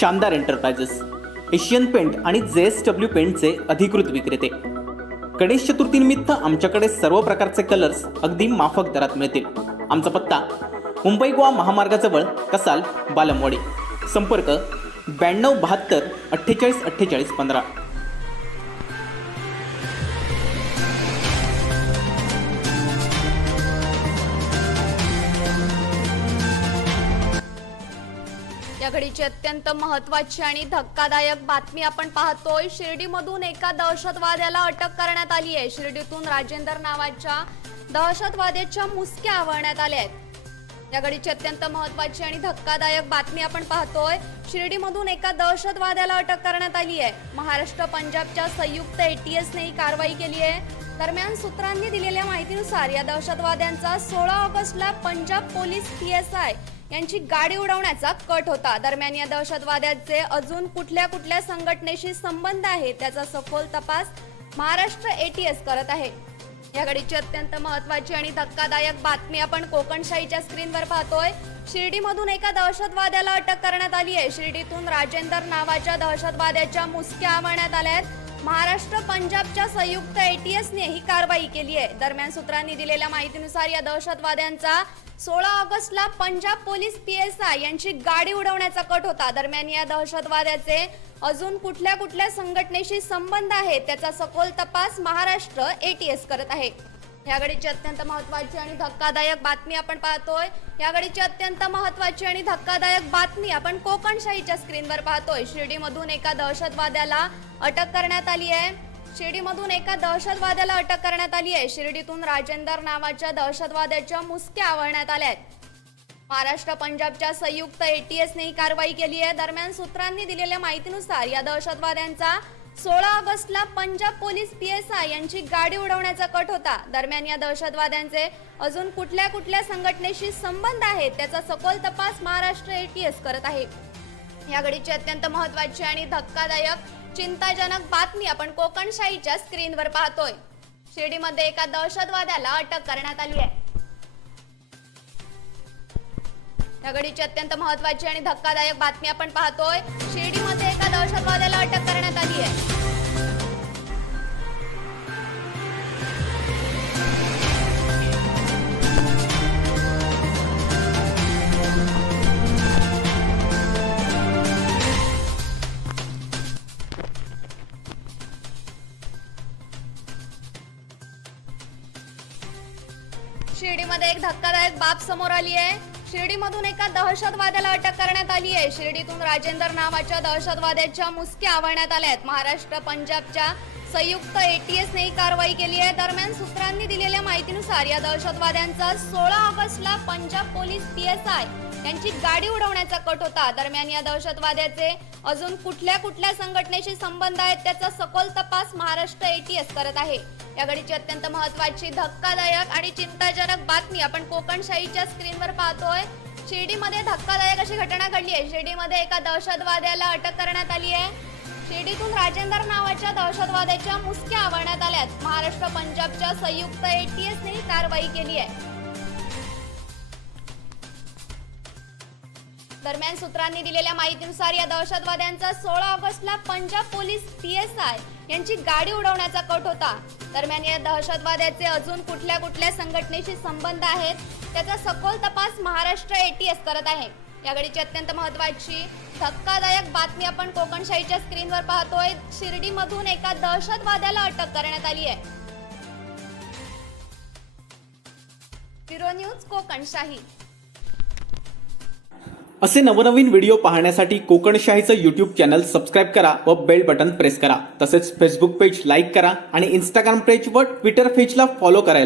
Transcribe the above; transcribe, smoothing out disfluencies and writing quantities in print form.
शानदार enterprises, Asian paint आणि JSW पेंटचे अधिकृत विक्रेते। गणेश चतुर्थीनिमित्त आमच्याकडे सर्व प्रकारचे कलर्स अगदी माफक दरात मिळतील। आमचा पत्ता मुंबई गोवा महामार्गाजवळ कसाल बालमवाडी। संपर्क 92 72 48 48 15। या घडीची अत्यंत महत्त्वाची आणि धक्कादायक बातमी आपण पाहतोय। शिर्डीमधून एका दहशतवाद्याला अटक करण्यात आली आहे। शिर्डीतून राजेंद्र नावाच्या दहशतवाद्याच्या मुसक्या आवळण्यात आल्या आहेत। या घडीची अत्यंत महत्त्वाची आणि धक्कादायक बातमी आपण पाहतोय। शिर्डीमधून एका दहशतवाद्याला अटक करण्यात आली आहे। महाराष्ट्र पंजाबच्या संयुक्त ATS ने ही कारवाई केली आहे। दरम्यान सूत्रांनी दिलेल्या माहितीनुसार या दहशतवाद्यांचा 16 ऑगस्टला पंजाब पोलीस PSI यांची गाडी उडवण्याचा कट होता। दरम्यान या दहशतवाद्याचे अजून कुठल्या संघटनेशी संबंध आहे त्याचा सखोल तपास महाराष्ट्र ATS करत आहे। या घडीची अत्यंत महत्त्वाची आणि धक्कादायक बातमी आपण कोकणशाहीच्या स्क्रीनवर पाहतोय। शिर्डीमधून एका दहशतवाद्याला अटक करण्यात आली आहे। शिर्डीतून राजेंद्र नावाच्या दहशतवाद्याच्या मुसक्या आवळण्यात आल्या आहेत। महाराष्ट्र पंजाबच्या संयुक्त ATS ने ही कारवाई केली आहे। दरम्यान सूत्रांनी दिलेल्या माहितीनुसार या दहशतवाद्यांचा 16 ऑगस्टला पंजाब पोलीस PSI यांची गाडी उडवण्याचा कट होता। दरम्यान या दहशतवाद्याचे अजून कुठल्या संघटनेशी संबंध आहे त्याचा सखोल तपास महाराष्ट्र ATS करत आहे। या घडीची अत्यंत महत्त्वाची आणि धक्कादायक बातमी आपण पाहतोय। या घडीची अत्यंत महत्त्वाची आणि धक्कादायक बातमी आपण कोकणशाहीच्या स्क्रीनवर पाहतोय। शिर्डीमधून एका दहशतवाद्याला अटक करण्यात आली आहे। शिर्डीमधून एका दहशतवाद्याला अटक करण्यात आली आहे। शिर्डीतून राजेंद्र नावाच्या दहशतवाद्याच्या मुसक्या आवळण्यात आल्या आहेत। महाराष्ट्र पंजाबच्या संयुक्त ATS ने ही कारवाई केली आहे। दरम्यान सूत्रांनी दिलेल्या माहितीनुसार या दहशतवाद्यांचा 16 ऑगस्टला पंजाब पोलीस PSI यांची गाडी उडवण्याचा कट होता। दरम्यान या दहशतवाद्यांचे अजून कुठल्या संघटनेशी संबंध आहेत त्याचा सखोल तपास महाराष्ट्र ATS करत आहे। या घडीची अत्यंत महत्त्वाची आणि धक्कादायक चिंताजनक बातमी आपण कोकणशाहीच्या स्क्रीनवर पाहतोय। शिर्डीमध्ये एका दहशतवाद्याला अटक करण्यात आली आहे। या घडीची अत्यंत महत्त्वाची आणि धक्कादायक बातमी आपण पाहतोय। शिर्डीमध्ये एका दहशतवाद्याला अटक करण्यात आली आहे। शिर्डीमध्ये एक धक्कादायक बाब समोर आली आहे। शिर्डीमधून एका दहशतवाद्याला अटक करण्यात आली आहे। शिर्डीतून राजेंद्र नावाच्या दहशतवाद्याच्या मुसक्या आवळण्यात आल्या आहेत। महाराष्ट्र पंजाबच्या संयुक्त ATS ने ही कारवाई केली आहे। दरम्यान सूत्रांनी दिलेल्या माहितीनुसार या दहशतवाद्यांचा 16 ऑगस्टला पंजाब पोलीस PSI यांची गाडी उडवण्याचा कट होता। दरम्यान या दहशतवाद्याचे अजून कुठल्या संघटनेशी संबंध आहेत त्याचा सखोल तपास महाराष्ट्र ATS करत आहे। या घडीची अत्यंत महत्त्वाची धक्कादायक आणि चिंताजनक बातमी आपण कोकणशाहीच्या स्क्रीनवर पाहतोय। शिर्डीमध्ये धक्कादायक अशी घटना घडली आहे। शिर्डीमध्ये एका दहशतवाद्याला अटक करण्यात आली आहे। शिर्डीतून राजेंद्र नावाच्या दहशतवाद्याच्या मुसक्या आवळण्यात आल्या आहेत। महाराष्ट्र पंजाबच्या संयुक्त ATS ने ही कारवाई केली आहे। दरम्यान सूत्रांनी दिलेल्या माहितीनुसार या दहशतवाद्यांचा 16 ऑगस्टला पंजाब पोलीस PSI यांची गाडी उडवण्याचा कट होता। दरम्यान या दहशतवाद्याचे अजून कुठल्या संघटनेशी संबंध आहेत त्याचा सखोल तपास महाराष्ट्र ATS करत आहे। या घडीची अत्यंत महत्त्वाची धक्कादायक बातमी आपण कोकणशाहीच्या स्क्रीनवर पाहतोय। शिर्डीमधून एका दहशतवाद्याला अटक करण्यात आली आहे। Bureau news Kokanshahi. असे नवनवीन व्हिडिओ पाहण्यासाठी कोकणशाहीचं YouTube चॅनल सबस्क्राइब करा व बेल बटन प्रेस करा। तसेच Facebook पेज लाईक करा आणि Instagram पेज व Twitter पेजला फॉलो करायला